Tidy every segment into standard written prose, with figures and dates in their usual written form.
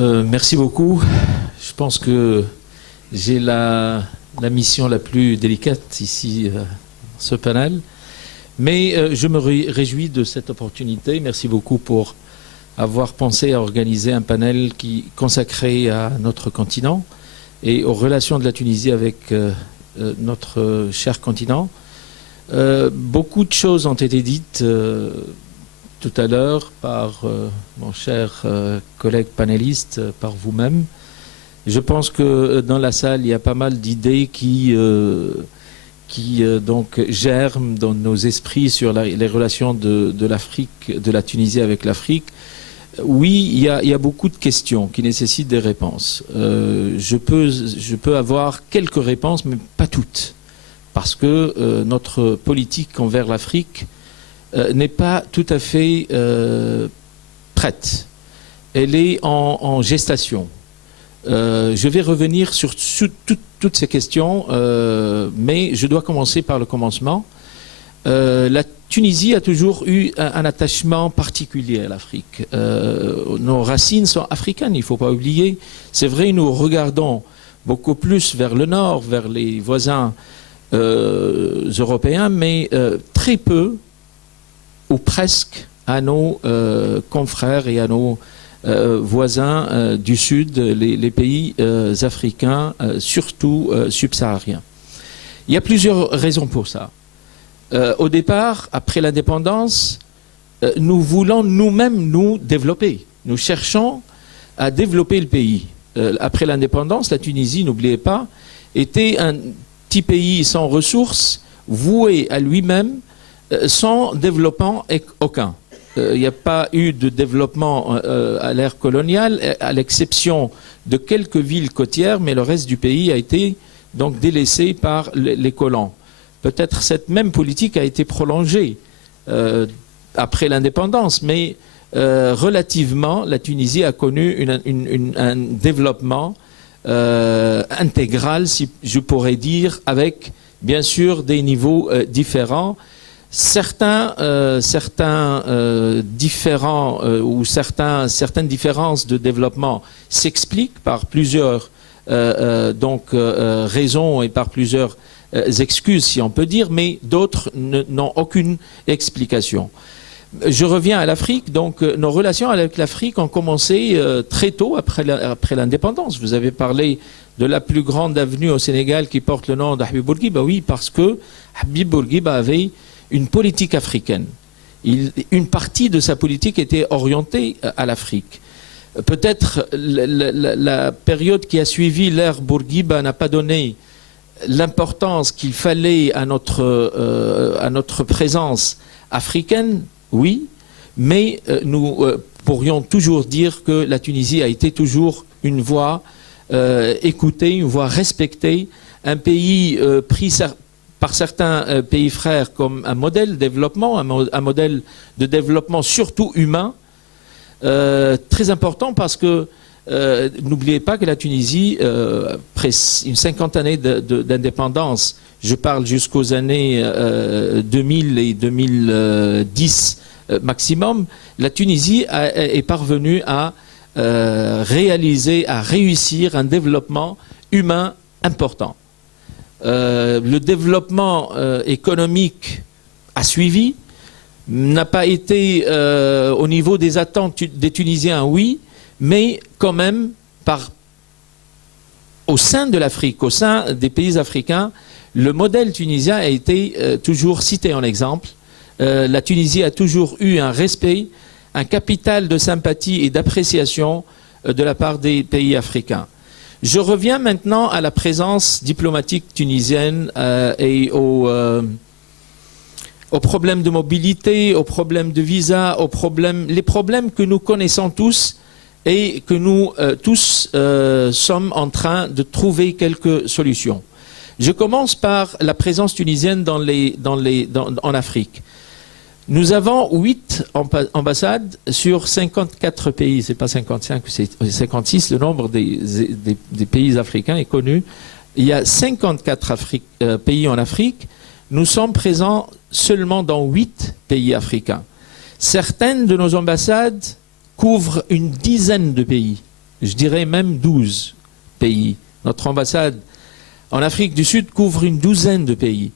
Merci beaucoup. Je pense que j'ai la mission la plus délicate ici, ce panel. Mais je me réjouis de cette opportunité. Merci beaucoup pour avoir pensé à organiser un panel consacré à notre continent et aux relations de la Tunisie avec notre cher continent. Beaucoup de choses ont été dites tout à l'heure par mon cher collègue panéliste, par vous-même. Je pense que dans la salle, il y a pas mal d'idées qui donc germent dans nos esprits sur les relations de l'Afrique, de la Tunisie avec l'Afrique. Oui, il y a beaucoup de questions qui nécessitent des réponses. Je peux avoir quelques réponses, mais pas toutes. Parce que notre politique envers l'Afrique n'est pas tout à fait prête. Elle est en gestation. Je vais revenir sur toutes ces questions, mais je dois commencer par le commencement. La Tunisie a toujours eu un attachement particulier à l'Afrique. Nos racines sont africaines, il ne faut pas oublier. C'est vrai, nous regardons beaucoup plus vers le nord, vers les voisins européens, mais très peu, ou presque, à nos confrères et à nos voisins du Sud, les pays africains, surtout subsahariens. Il y a plusieurs raisons pour ça. Au départ, après l'indépendance, nous voulons nous-mêmes nous développer. Nous cherchons à développer le pays. Après l'indépendance, la Tunisie, n'oubliez pas, était un petit pays sans ressources, voué à lui-même, sans développement aucun. Il n'y a pas eu de développement à l'ère coloniale, à l'exception de quelques villes côtières, mais le reste du pays a été donc délaissé par les colons. Peut-être cette même politique a été prolongée après l'indépendance, mais relativement, la Tunisie a connu un développement intégral, si je pourrais dire, avec bien sûr des niveaux différents. Certaines différences de développement s'expliquent par plusieurs raisons et par plusieurs excuses, si on peut dire, mais d'autres n'ont aucune explication. Je reviens à l'Afrique. Donc, nos relations avec l'Afrique ont commencé très tôt après l'indépendance. Vous avez parlé de la plus grande avenue au Sénégal qui porte le nom d'Habib Bourguiba. Oui, parce que Habib Bourguiba avait une politique africaine. Une partie de sa politique était orientée à l'Afrique. Peut-être la période qui a suivi l'ère Bourguiba n'a pas donné l'importance qu'il fallait à notre présence africaine, oui, mais nous pourrions toujours dire que la Tunisie a été toujours une voix écoutée, une voix respectée, un pays pris par certains pays frères comme un modèle de développement, un modèle de développement surtout humain, très important parce que n'oubliez pas que la Tunisie, après une cinquantaine d'années d'indépendance, je parle jusqu'aux années 2000 et 2010 maximum, la Tunisie est parvenue à réussir un développement humain important. Le développement économique a suivi, n'a pas été au niveau des attentes des Tunisiens, oui, mais quand même, au sein de l'Afrique, au sein des pays africains, le modèle tunisien a été toujours cité en exemple. La Tunisie a toujours eu un respect, un capital de sympathie et d'appréciation de la part des pays africains. Je reviens maintenant à la présence diplomatique tunisienne et aux problèmes de mobilité, aux problèmes de visa, les problèmes que nous connaissons tous et que nous tous sommes en train de trouver quelques solutions. Je commence par la présence tunisienne en Afrique. Nous avons 8 ambassades sur 54 pays. Ce n'est pas 55, c'est 56. Le nombre des pays africains est connu. Il y a 54 pays en Afrique. Nous sommes présents seulement dans 8 pays africains. Certaines de nos ambassades couvrent une dizaine de pays. je dirais même 12 pays. Notre ambassade en Afrique du Sud couvre une douzaine de pays.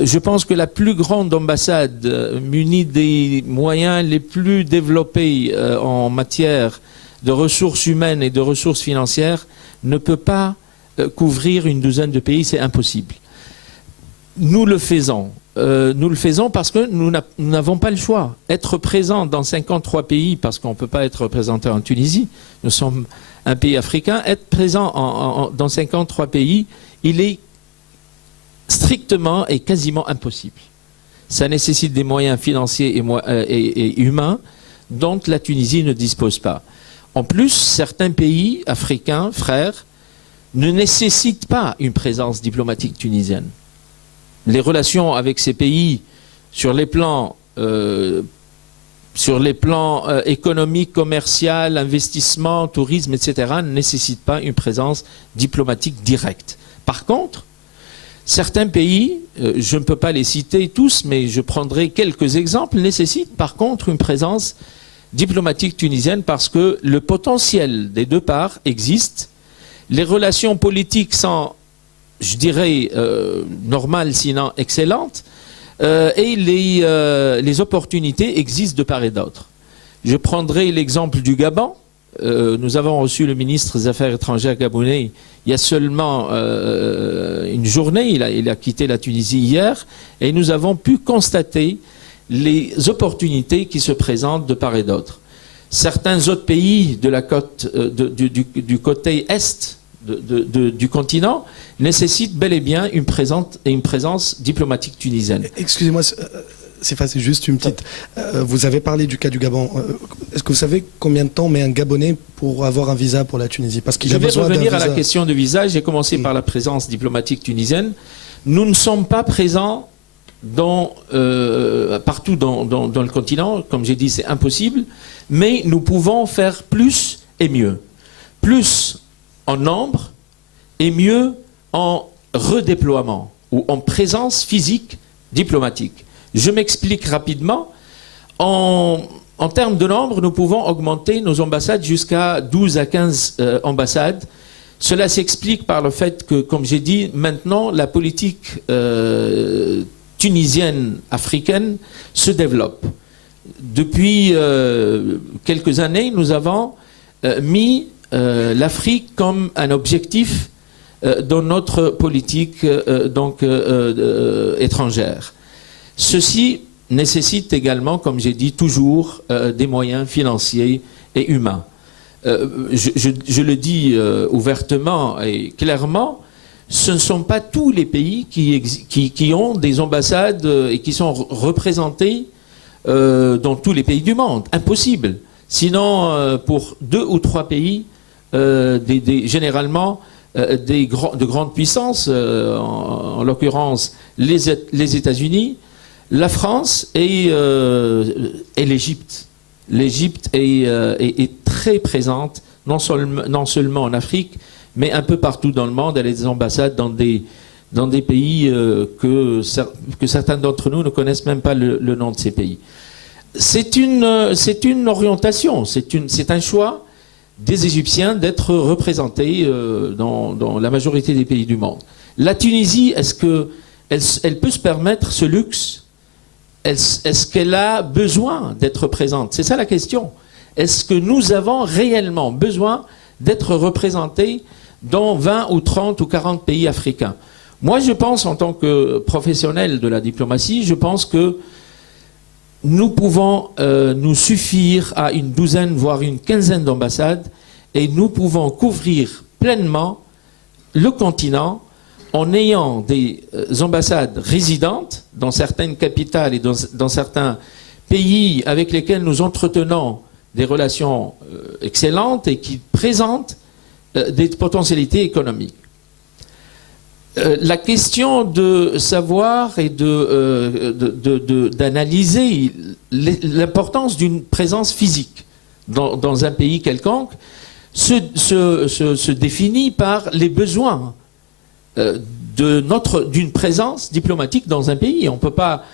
Je pense que la plus grande ambassade munie des moyens les plus développés en matière de ressources humaines et de ressources financières ne peut pas couvrir une douzaine de pays, c'est impossible. Nous le faisons. Nous le faisons parce que nous n'avons pas le choix. Être présent dans 53 pays, parce qu'on ne peut pas être représenté en Tunisie, nous sommes un pays africain, être présent dans 53 pays, il est strictement et quasiment impossible. Ça nécessite des moyens financiers et humains dont la Tunisie ne dispose pas. En plus, certains pays africains, frères, ne nécessitent pas une présence diplomatique tunisienne. Les relations avec ces pays, sur les plans économiques, commerciaux, investissement, tourisme, etc., ne nécessitent pas une présence diplomatique directe. Par contre, certains pays, je ne peux pas les citer tous, mais je prendrai quelques exemples, nécessitent par contre une présence diplomatique tunisienne parce que le potentiel des deux parts existe. Les relations politiques sont, je dirais, normales, sinon excellentes, et les opportunités existent de part et d'autre. Je prendrai l'exemple du Gabon. Nous avons reçu le ministre des Affaires étrangères gabonais il y a seulement une journée. Il a quitté la Tunisie hier, et nous avons pu constater les opportunités qui se présentent de part et d'autre. Certains autres pays de la côte, du côté est du continent nécessitent bel et bien une présence diplomatique tunisienne. Excusez-moi, c'est juste une petite... vous avez parlé du cas du Gabon. Est-ce que vous savez combien de temps met un Gabonais pour avoir un visa pour la Tunisie? Parce qu'il a besoin d'un visa. Je vais revenir à la question de visa. J'ai commencé par la présence diplomatique tunisienne. Nous ne sommes pas présents partout dans le continent. Comme j'ai dit, c'est impossible. Mais nous pouvons faire plus et mieux. Plus en nombre et mieux en redéploiement ou en présence physique diplomatique. Je m'explique rapidement. En termes de nombre, nous pouvons augmenter nos ambassades jusqu'à 12 à 15 ambassades. Cela s'explique par le fait que, comme j'ai dit, maintenant, la politique tunisienne, africaine, se développe. Depuis quelques années, nous avons mis l'Afrique comme un objectif dans notre politique étrangère. Ceci nécessite également, comme j'ai dit, toujours des moyens financiers et humains. Je le dis ouvertement et clairement, ce ne sont pas tous les pays qui ont des ambassades et qui sont représentés dans tous les pays du monde. Impossible. Sinon, pour 2 ou 3 pays, généralement, de grandes puissances, en l'occurrence les États-Unis, la France et l'Égypte. L'Égypte est très présente, non seulement en Afrique, mais un peu partout dans le monde. Elle a des ambassades dans des pays que certains d'entre nous ne connaissent même pas le nom de ces pays. C'est une orientation, c'est un choix des Égyptiens d'être représentés dans la majorité des pays du monde. La Tunisie, est-ce qu'elle peut se permettre ce luxe? Est-ce qu'elle a besoin d'être présente? C'est ça la question. Est-ce que nous avons réellement besoin d'être représentés dans 20 ou 30 ou 40 pays africains? Moi, je pense, en tant que professionnel de la diplomatie, je pense que nous pouvons nous suffire à une douzaine, voire une quinzaine d'ambassades, et nous pouvons couvrir pleinement le continent en ayant des ambassades résidentes dans certaines capitales et dans certains pays avec lesquels nous entretenons des relations excellentes et qui présentent des potentialités économiques. La question de savoir et d'analyser l'importance d'une présence physique dans un pays quelconque se définit par les besoins d'une présence diplomatique dans un pays. On ne peut pas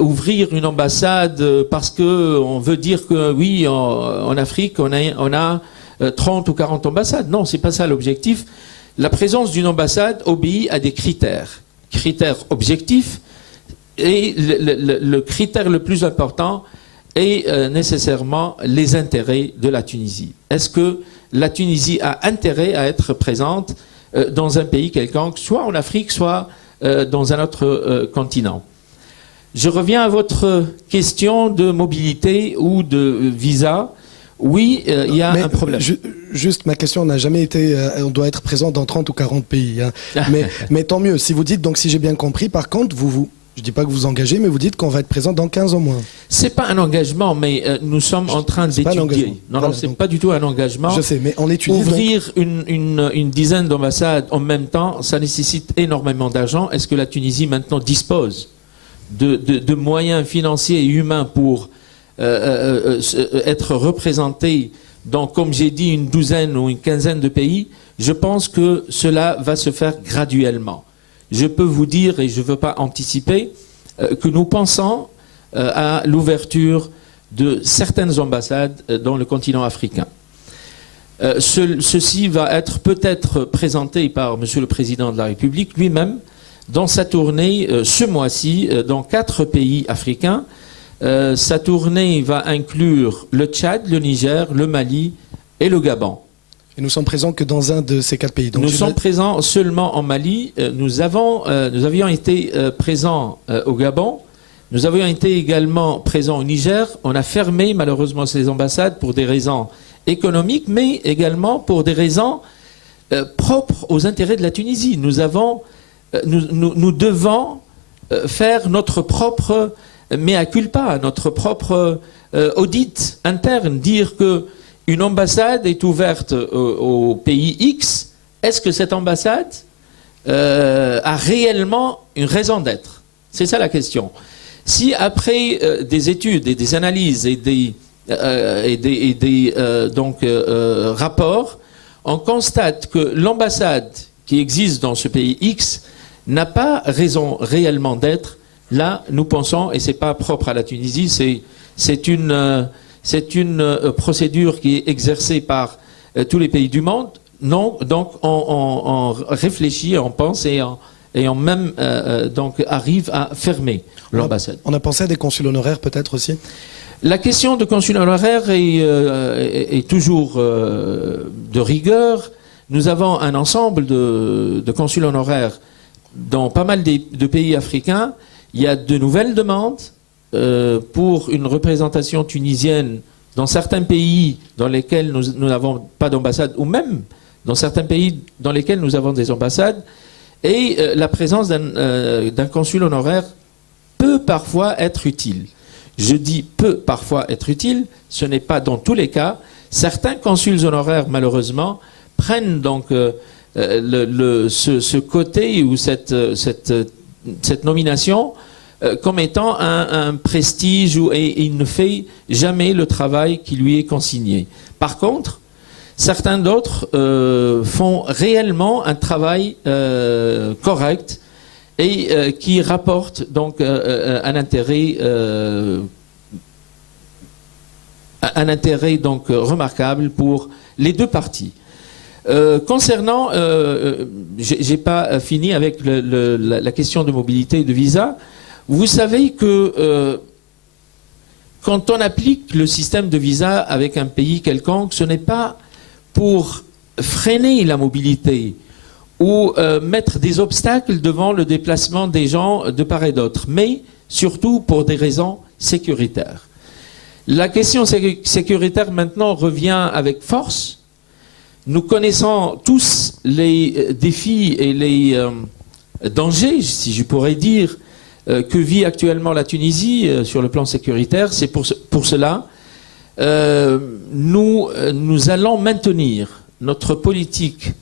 ouvrir une ambassade parce qu'on veut dire que oui, en Afrique, on a 30 ou 40 ambassades. Non, c'est pas ça l'objectif. La présence d'une ambassade obéit à des critères objectifs, et le critère le plus important est nécessairement les intérêts de la Tunisie. Est-ce que la Tunisie a intérêt à être présente dans un pays quelconque, soit en Afrique, soit dans un autre continent? Je reviens à votre question de mobilité ou de visa. Oui, il y a un problème. Juste, ma question n'a jamais été on doit être présent dans 30 ou 40 pays. Hein. mais tant mieux. Si vous dites, donc si j'ai bien compris, par contre, je ne dis pas que vous vous engagez, mais vous dites qu'on va être présent dans 15 au moins. Ce n'est pas un engagement, mais nous sommes en train d'étudier. Non, ce n'est pas du tout un engagement. Je sais, mais on étudie. Ouvrir une dizaine d'ambassades en même temps, ça nécessite énormément d'argent. Est-ce que la Tunisie maintenant dispose de moyens financiers et humains pour être représentée dans, comme j'ai dit, une douzaine ou une quinzaine de pays? Je pense que cela va se faire graduellement. Je peux vous dire, et je ne veux pas anticiper, que nous pensons à l'ouverture de certaines ambassades dans le continent africain. Ceci va être peut-être présenté par Monsieur le Président de la République lui-même dans sa tournée ce mois-ci dans 4 pays africains. Sa tournée va inclure le Tchad, le Niger, le Mali et le Gabon. Et nous sommes présents que dans un de ces 4 pays. Donc nous sommes présents seulement en Mali. Nous avions été présents au Gabon. Nous avions été également présents au Niger. On a fermé malheureusement ces ambassades pour des raisons économiques, mais également pour des raisons propres aux intérêts de la Tunisie. Nous devons faire notre propre mea culpa, notre propre audit interne, dire que une ambassade est ouverte au pays X. Est-ce que cette ambassade a réellement une raison d'être? C'est ça la question. Si après des études et des analyses et des rapports, on constate que l'ambassade qui existe dans ce pays X n'a pas raison réellement d'être, là, nous pensons, et ce n'est pas propre à la Tunisie, c'est une procédure qui est exercée par tous les pays du monde. Non, donc on réfléchit, on pense et on même donc arrive à fermer l'ambassade. On a pensé à des consuls honoraires peut-être aussi? La question de consul honoraire est toujours de rigueur. Nous avons un ensemble de consuls honoraires dans pas mal de pays africains. Il y a de nouvelles demandes pour une représentation tunisienne dans certains pays dans lesquels nous n'avons pas d'ambassade, ou même dans certains pays dans lesquels nous avons des ambassades. Et la présence d'un consul honoraire peut parfois être utile. Je dis peut parfois être utile, ce n'est pas dans tous les cas. Certains consuls honoraires, malheureusement, prennent donc ce côté ou cette nomination comme étant un prestige et il ne fait jamais le travail qui lui est consigné. Par contre, certains d'autres font réellement un travail correct et qui rapporte donc un intérêt donc remarquable pour les deux parties. Concernant, j'ai pas fini avec la question de mobilité et de visa. Vous savez que quand on applique le système de visa avec un pays quelconque, ce n'est pas pour freiner la mobilité ou mettre des obstacles devant le déplacement des gens de part et d'autre, mais surtout pour des raisons sécuritaires. La question sécuritaire maintenant revient avec force. Nous connaissons tous les défis et les dangers, si je pourrais dire, que vit actuellement la Tunisie sur le plan sécuritaire. C'est pour cela nous allons maintenir notre politique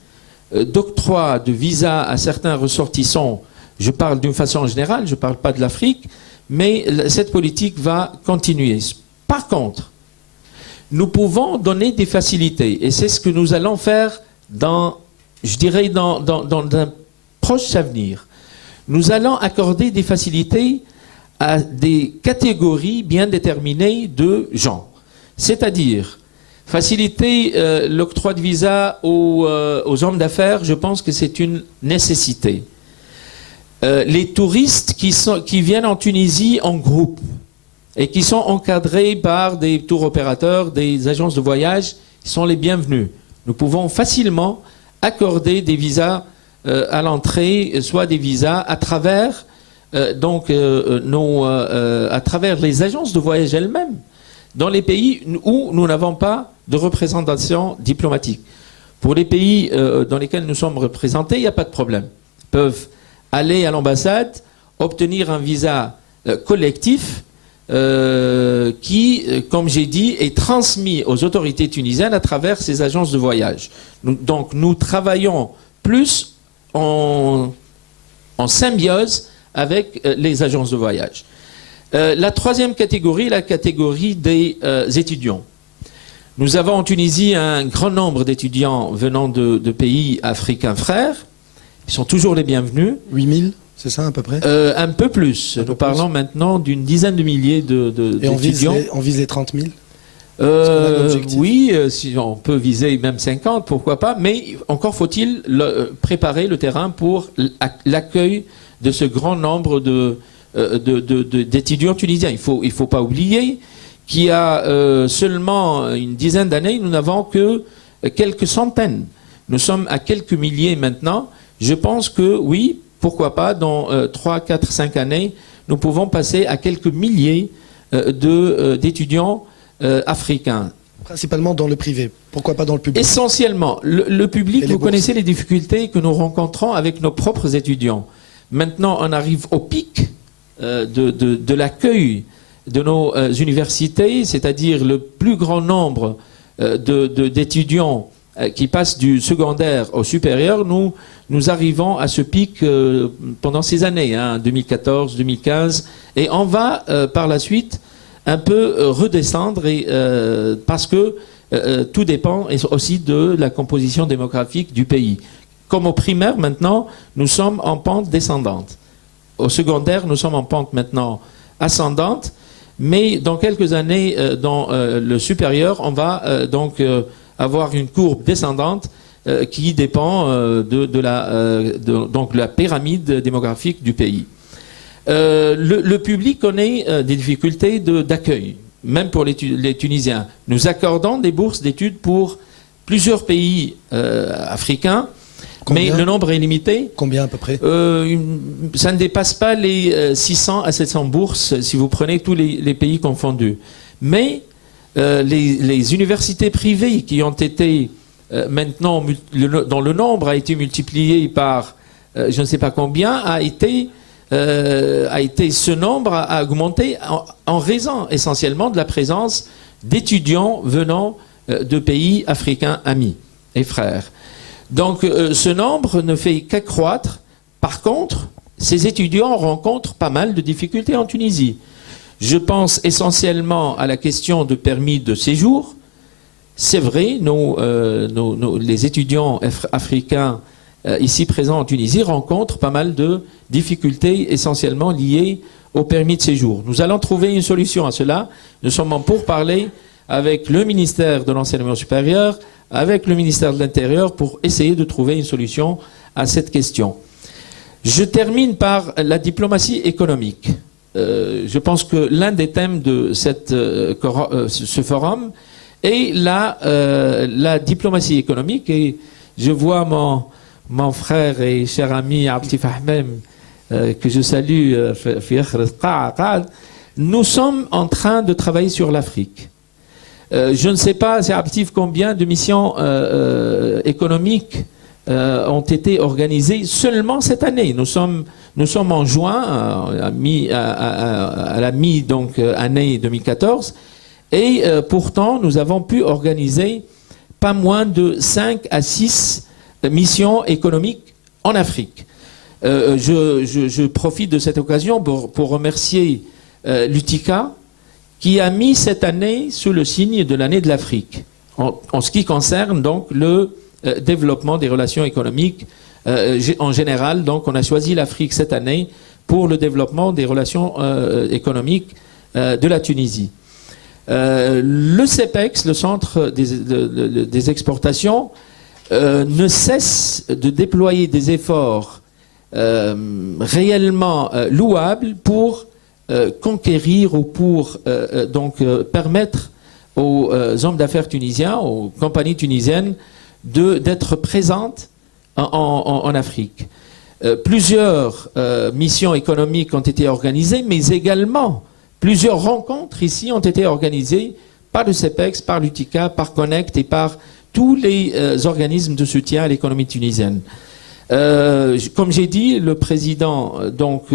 d'octroi de visa à certains ressortissants. Je parle d'une façon générale, je ne parle pas de l'Afrique, mais cette politique va continuer. Par contre, nous pouvons donner des facilités, et c'est ce que nous allons faire dans un proche avenir. Nous allons accorder des facilités à des catégories bien déterminées de gens. C'est-à-dire, Faciliter l'octroi de visa aux hommes d'affaires, je pense que c'est une nécessité. Les touristes qui viennent en Tunisie en groupe et qui sont encadrés par des tour opérateurs, des agences de voyage, sont les bienvenus. Nous pouvons facilement accorder des visas à l'entrée, soit des visas à travers, à travers les agences de voyage elles-mêmes, dans les pays où nous n'avons pas de représentation diplomatique. Pour les pays dans lesquels nous sommes représentés, il n'y a pas de problème. Ils peuvent aller à l'ambassade, obtenir un visa collectif qui, comme j'ai dit, est transmis aux autorités tunisiennes à travers ces agences de voyage. Donc nous travaillons plus en symbiose avec les agences de voyage. La troisième catégorie, la catégorie des étudiants. Nous avons en Tunisie un grand nombre d'étudiants venant de pays africains frères. Ils sont toujours les bienvenus. 8000, c'est ça à peu près? Un peu plus. Nous parlons maintenant d'une dizaine de milliers d'étudiants. Et on vise les 30 000? Oui, si on peut viser même 50, pourquoi pas. Mais encore faut-il préparer le terrain pour l'accueil de ce grand nombre d'étudiants tunisiens. Il faut pas oublier qu'il y a seulement une dizaine d'années, nous n'avons que quelques centaines. Nous sommes à quelques milliers maintenant. Je pense que oui, pourquoi pas, dans 3, 4, 5 années, nous pouvons passer à quelques milliers d'étudiants africains. Principalement dans le privé, pourquoi pas dans le public? Essentiellement, le public, vous connaissez les difficultés que nous rencontrons avec nos propres étudiants. Maintenant, on arrive au pic de l'accueil de nos universités, c'est-à-dire le plus grand nombre d'étudiants qui passent du secondaire au supérieur. Nous arrivons à ce pic pendant ces années, 2014, 2015, et on va par la suite un peu redescendre parce que tout dépend aussi de la composition démographique du pays. Comme au primaire, maintenant, nous sommes en pente descendante. Au secondaire, nous sommes en pente maintenant ascendante, mais dans quelques années, dans le supérieur, on va donc avoir une courbe descendante qui dépend de la pyramide démographique du pays. Le public connaît des difficultés d'accueil, même pour les Tunisiens. Nous accordons des bourses d'études pour plusieurs pays africains. Combien? Mais le nombre est limité. Combien à peu près? Ça ne dépasse pas les 600 à 700 bourses si vous prenez tous les pays confondus. Mais les universités privées qui ont été maintenant, dont le nombre a été multiplié par je ne sais pas combien, ce nombre a augmenté en raison essentiellement de la présence d'étudiants venant de pays africains amis et frères. Donc ce nombre ne fait qu'accroître. Par contre, ces étudiants rencontrent pas mal de difficultés en Tunisie. Je pense essentiellement à la question de permis de séjour. C'est vrai, les étudiants africains ici présents en Tunisie rencontrent pas mal de difficultés essentiellement liées au permis de séjour. Nous allons trouver une solution à cela. Nous sommes en pourparlers avec le ministère de l'Enseignement supérieur, avec le ministère de l'Intérieur pour essayer de trouver une solution à cette question. Je termine par la diplomatie économique. Je pense que l'un des thèmes de ce forum est la diplomatie économique. Et je vois mon frère et cher ami Abdi Fahmem, que je salue, nous sommes en train de travailler sur l'Afrique. Je ne sais pas, c'est actif, combien de missions économiques ont été organisées seulement cette année. Nous sommes en juin, à la mi-année 2014, et pourtant nous avons pu organiser pas moins de 5 à 6 missions économiques en Afrique. Je profite de cette occasion pour remercier l'UTICA, qui a mis cette année sous le signe de l'année de l'Afrique, en ce qui concerne donc le développement des relations économiques en général. Donc on a choisi l'Afrique cette année pour le développement des relations économiques de la Tunisie. Le CEPEX, le centre des exportations, ne cesse de déployer des efforts réellement louables pour conquérir ou pour permettre aux hommes d'affaires tunisiens, aux compagnies tunisiennes, d'être présentes en Afrique. Plusieurs missions économiques ont été organisées, mais également plusieurs rencontres ici ont été organisées par le CEPEX, par l'UTICA, par Connect et par tous les organismes de soutien à l'économie tunisienne. Comme j'ai dit, le président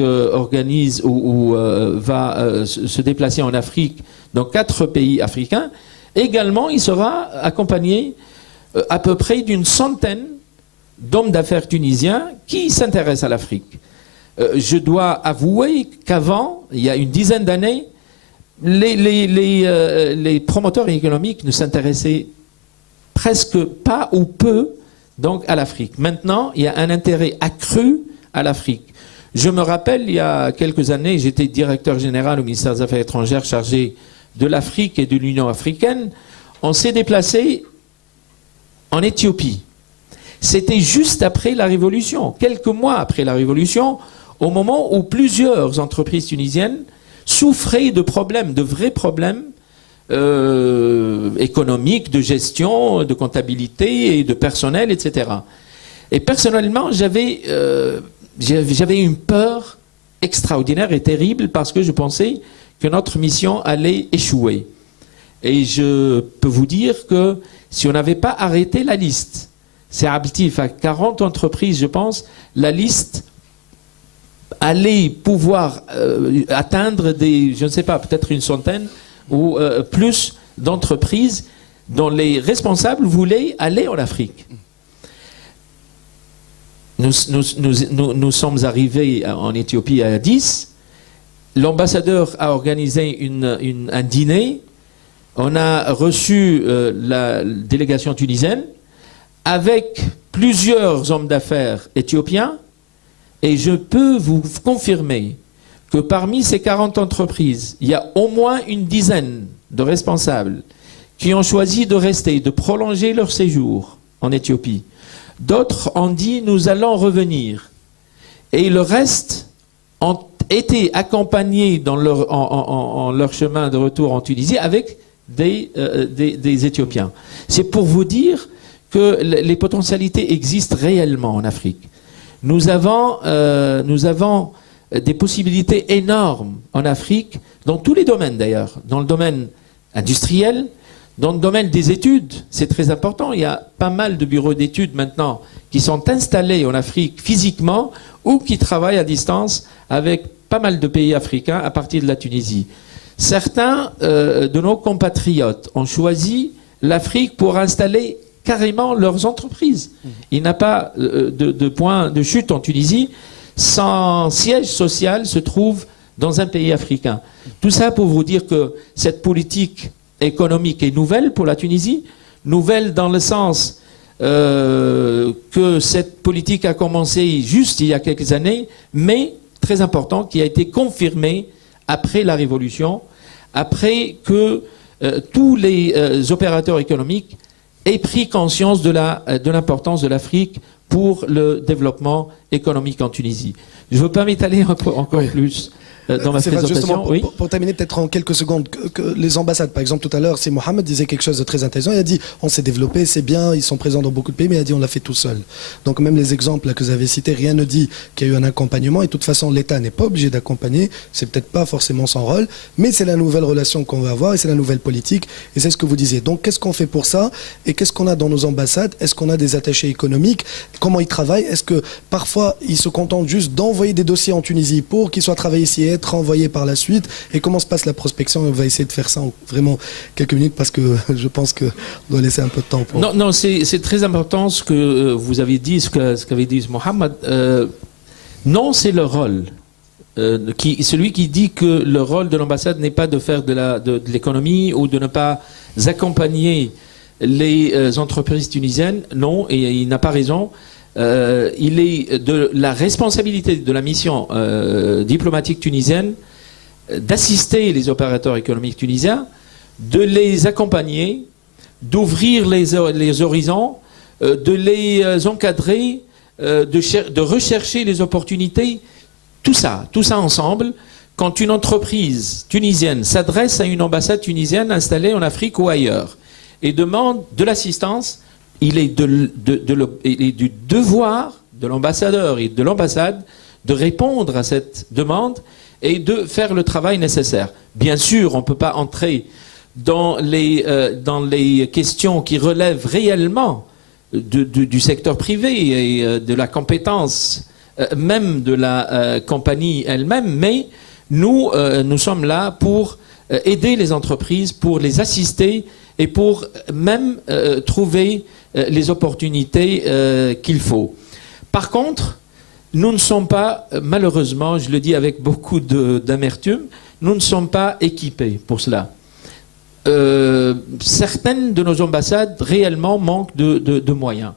organise ou va se déplacer en Afrique dans 4 pays africains. Également, il sera accompagné à peu près d'une centaine d'hommes d'affaires tunisiens qui s'intéressent à l'Afrique. Je dois avouer qu'avant, il y a une dizaine d'années, les promoteurs économiques ne s'intéressaient presque pas ou peu donc à l'Afrique. Maintenant, il y a un intérêt accru à l'Afrique. Je me rappelle, il y a quelques années, j'étais directeur général au ministère des Affaires étrangères chargé de l'Afrique et de l'Union africaine. On s'est déplacé en Éthiopie. C'était juste après la Révolution, quelques mois après la Révolution, au moment où plusieurs entreprises tunisiennes souffraient de problèmes, de vrais problèmes économiques, de gestion, de comptabilité et de personnel, etc. Et personnellement, j'avais une peur extraordinaire et terrible parce que je pensais que notre mission allait échouer. Et je peux vous dire que si on n'avait pas arrêté la liste, c'est abditif à 40 entreprises, je pense, la liste allait pouvoir atteindre je ne sais pas, peut-être une centaine ou plus d'entreprises dont les responsables voulaient aller en Afrique. Nous sommes arrivés en Éthiopie à 10. L'ambassadeur a organisé un dîner. On a reçu la délégation tunisienne avec plusieurs hommes d'affaires éthiopiens. Et je peux vous confirmer que parmi ces 40 entreprises, il y a au moins une dizaine de responsables qui ont choisi de rester, de prolonger leur séjour en Éthiopie. D'autres ont dit « nous allons revenir ». Et le reste ont été accompagnés dans leur chemin de retour en Tunisie avec des Éthiopiens. C'est pour vous dire que les potentialités existent réellement en Afrique. Nous avons des possibilités énormes en Afrique, dans tous les domaines d'ailleurs, dans le domaine industriel, dans le domaine des études, c'est très important. Il y a pas mal de bureaux d'études maintenant qui sont installés en Afrique physiquement ou qui travaillent à distance avec pas mal de pays africains à partir de la Tunisie. Certains de nos compatriotes ont choisi l'Afrique pour installer carrément leurs entreprises. Il n'y a pas de point de chute en Tunisie. Son siège social se trouve dans un pays africain. Tout ça pour vous dire que cette politique économique est nouvelle pour la Tunisie, nouvelle dans le sens que cette politique a commencé juste il y a quelques années, mais très important, qui a été confirmée après la Révolution, après que tous les opérateurs économiques aient pris conscience de l'importance de l'Afrique pour le développement économique en Tunisie. Je ne veux pas m'étaler encore plus dans ma présentation. Pour terminer peut-être en quelques secondes, que les ambassades, par exemple tout à l'heure, c'est Mohamed disait quelque chose de très intéressant, il a dit on s'est développé, c'est bien, ils sont présents dans beaucoup de pays, mais il a dit on l'a fait tout seul. Donc même les exemples que vous avez cités, rien ne dit qu'il y a eu un accompagnement, et de toute façon l'État n'est pas obligé d'accompagner, c'est peut-être pas forcément son rôle, mais c'est la nouvelle relation qu'on va avoir, et c'est la nouvelle politique, et c'est ce que vous disiez. Donc qu'est-ce qu'on fait pour ça, et qu'est-ce qu'on a dans nos ambassades? Est-ce qu'on a des attachés économiques? Comment ils travaillent? Est-ce que parfois ils se contentent juste d'envoyer des dossiers en Tunisie pour qu'ils soient travaillés ici et être envoyés par la suite? Et comment se passe la prospection? On va essayer de faire ça en vraiment quelques minutes parce que je pense qu'on doit laisser un peu de temps pour... Non, c'est très important ce que vous avez dit, ce qu'avait dit Mohamed. Non, c'est le rôle. Celui qui dit que le rôle de l'ambassade n'est pas de faire de l'économie ou de ne pas accompagner les entreprises tunisiennes, non, et il n'a pas raison. Il est de la responsabilité de la mission diplomatique tunisienne d'assister les opérateurs économiques tunisiens de les accompagner, d'ouvrir les horizons, de les encadrer, de rechercher les opportunités, tout ça ensemble. Quand une entreprise tunisienne s'adresse à une ambassade tunisienne installée en Afrique ou ailleurs et demande de l'assistance, il est du devoir de l'ambassadeur et de l'ambassade de répondre à cette demande et de faire le travail nécessaire. Bien sûr, on ne peut pas entrer dans les questions qui relèvent réellement du secteur privé et de la compétence même de la compagnie elle-même, mais nous sommes là pour aider les entreprises, pour les assister et pour même trouver les opportunités qu'il faut. Par contre, nous ne sommes pas, malheureusement, je le dis avec beaucoup d'amertume, nous ne sommes pas équipés pour cela. Certaines de nos ambassades réellement manquent de moyens.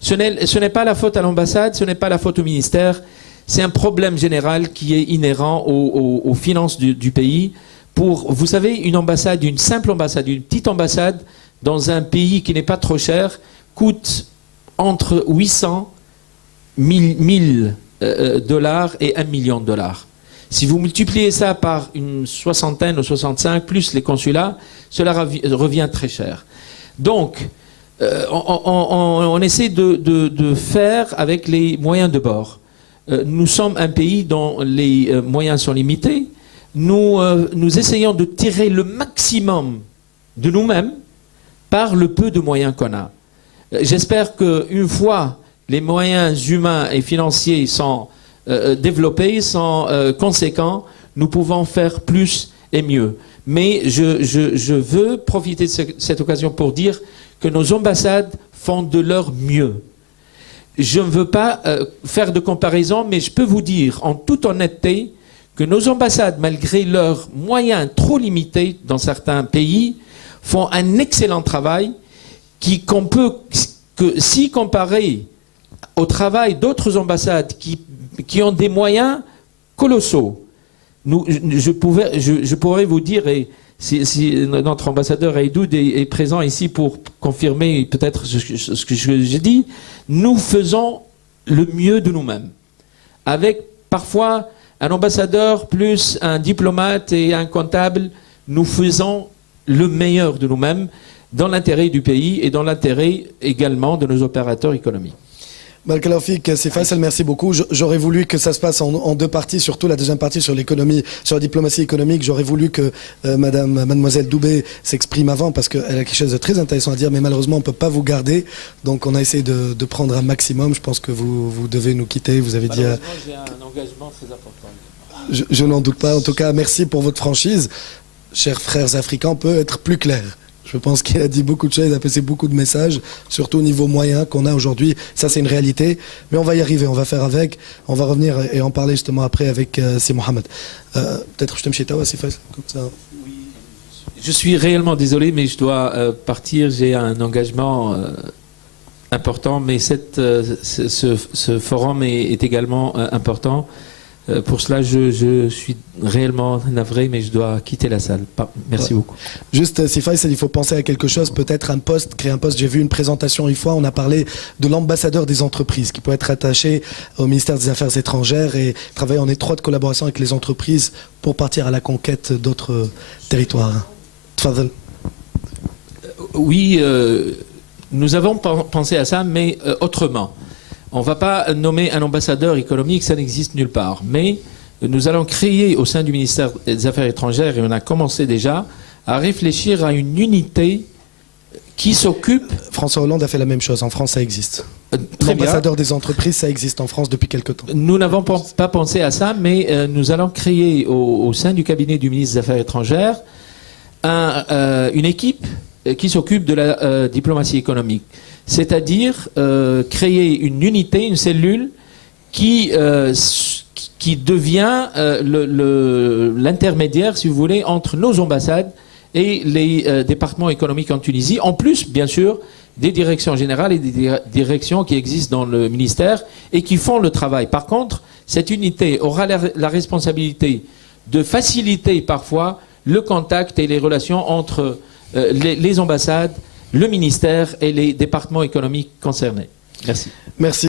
Ce n'est pas la faute à l'ambassade, ce n'est pas la faute au ministère, c'est un problème général qui est inhérent aux finances du pays. Vous savez, une ambassade, une simple ambassade, une petite ambassade dans un pays qui n'est pas trop cher coûte entre 800 000 dollars et 1 million de dollars. Si vous multipliez ça par une soixantaine ou 65, plus les consulats, cela revient très cher. Donc, on essaie de faire avec les moyens de bord. Nous sommes un pays dont les moyens sont limités. Nous essayons de tirer le maximum de nous-mêmes par le peu de moyens qu'on a. J'espère qu'une fois les moyens humains et financiers sont développés, sont conséquents, nous pouvons faire plus et mieux. Mais je veux profiter de cette occasion pour dire que nos ambassades font de leur mieux. Je ne veux pas faire de comparaison, mais je peux vous dire en toute honnêteté que nos ambassades, malgré leurs moyens trop limités dans certains pays, font un excellent travail que si comparé au travail d'autres ambassades qui ont des moyens colossaux, je pourrais vous dire, et si notre ambassadeur Aïdoud est présent ici pour confirmer peut-être ce que j'ai dit, nous faisons le mieux de nous-mêmes. Avec parfois un ambassadeur plus un diplomate et un comptable, nous faisons le meilleur de nous-mêmes dans l'intérêt du pays et dans l'intérêt également de nos opérateurs économiques. Barakallahu fik, c'est Faisal, merci beaucoup. J'aurais voulu que ça se passe en deux parties, surtout la deuxième partie sur l'économie, sur la diplomatie économique. J'aurais voulu que mademoiselle Doubé s'exprime avant parce qu'elle a quelque chose de très intéressant à dire, mais malheureusement on ne peut pas vous garder. Donc on a essayé de prendre un maximum. Je pense que vous devez nous quitter. Vous avez dit. Malheureusement, j'ai un engagement très important. Je n'en doute pas. En tout cas, merci pour votre franchise. Chers frères africains, on peut être plus clair. Je pense qu'il a dit beaucoup de choses, il a passé beaucoup de messages, surtout au niveau moyen qu'on a aujourd'hui. Ça, c'est une réalité. Mais on va y arriver, on va faire avec. On va revenir et en parler justement après avec Si Mohamed. Peut-être je t'aime chez Tawa, c'est facile comme ça. Oui, je suis réellement désolé, mais je dois partir. J'ai un engagement important, mais ce forum est également important. Pour cela, je suis réellement navré, mais je dois quitter la salle. Merci beaucoup. Juste, si Faisal, il faut penser à quelque chose, peut-être un poste, créer un poste. J'ai vu une présentation une fois, on a parlé de l'ambassadeur des entreprises qui peut être attaché au ministère des Affaires étrangères et travailler en étroite collaboration avec les entreprises pour partir à la conquête d'autres territoires. Tfadel. Oui, nous avons pensé à ça, mais autrement. On ne va pas nommer un ambassadeur économique, ça n'existe nulle part. Mais nous allons créer au sein du ministère des Affaires étrangères, et on a commencé déjà, à réfléchir à une unité qui s'occupe... François Hollande a fait la même chose. En France, ça existe. L'ambassadeur des entreprises, ça existe en France depuis quelque temps. Nous n'avons pas pensé à ça, mais nous allons créer au sein du cabinet du ministre des Affaires étrangères une équipe qui s'occupe de la diplomatie économique. C'est-à-dire créer une unité, une cellule qui devient l'intermédiaire, si vous voulez, entre nos ambassades et les départements économiques en Tunisie, en plus, bien sûr, des directions générales et des directions qui existent dans le ministère et qui font le travail. Par contre, cette unité aura la responsabilité de faciliter parfois le contact et les relations entre les ambassades, le ministère et les départements économiques concernés. Merci. Merci.